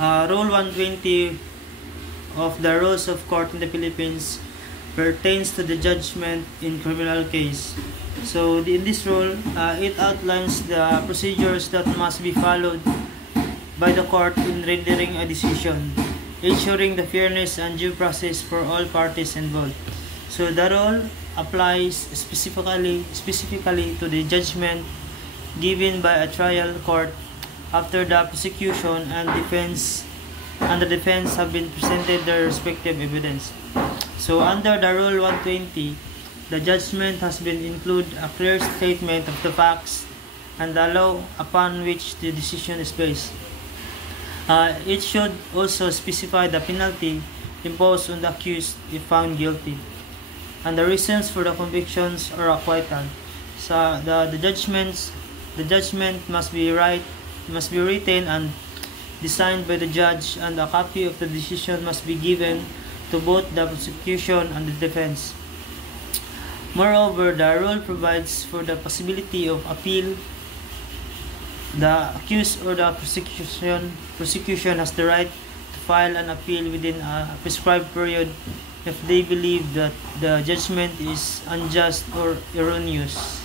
Rule 120 of the Rules of Court in the Philippines pertains to the judgment in criminal case. So in this rule, it outlines the procedures that must be followed by the court in rendering a decision, ensuring the fairness and due process for all parties involved. So the rule applies specifically to the judgment given by a trial court after the prosecution and the defense have been presented their respective evidence. So under the Rule 120, the judgment has been include a clear statement of the facts and the law upon which the decision is based. It should also specify the penalty imposed on the accused if found guilty, and the reasons for the convictions or acquittal. So the judgment must be written and designed by the judge, and a copy of the decision must be given to both the prosecution and the defense. Moreover, the rule provides for the possibility of appeal. The accused or the prosecution has the right to file an appeal within a prescribed period if they believe that the judgment is unjust or erroneous.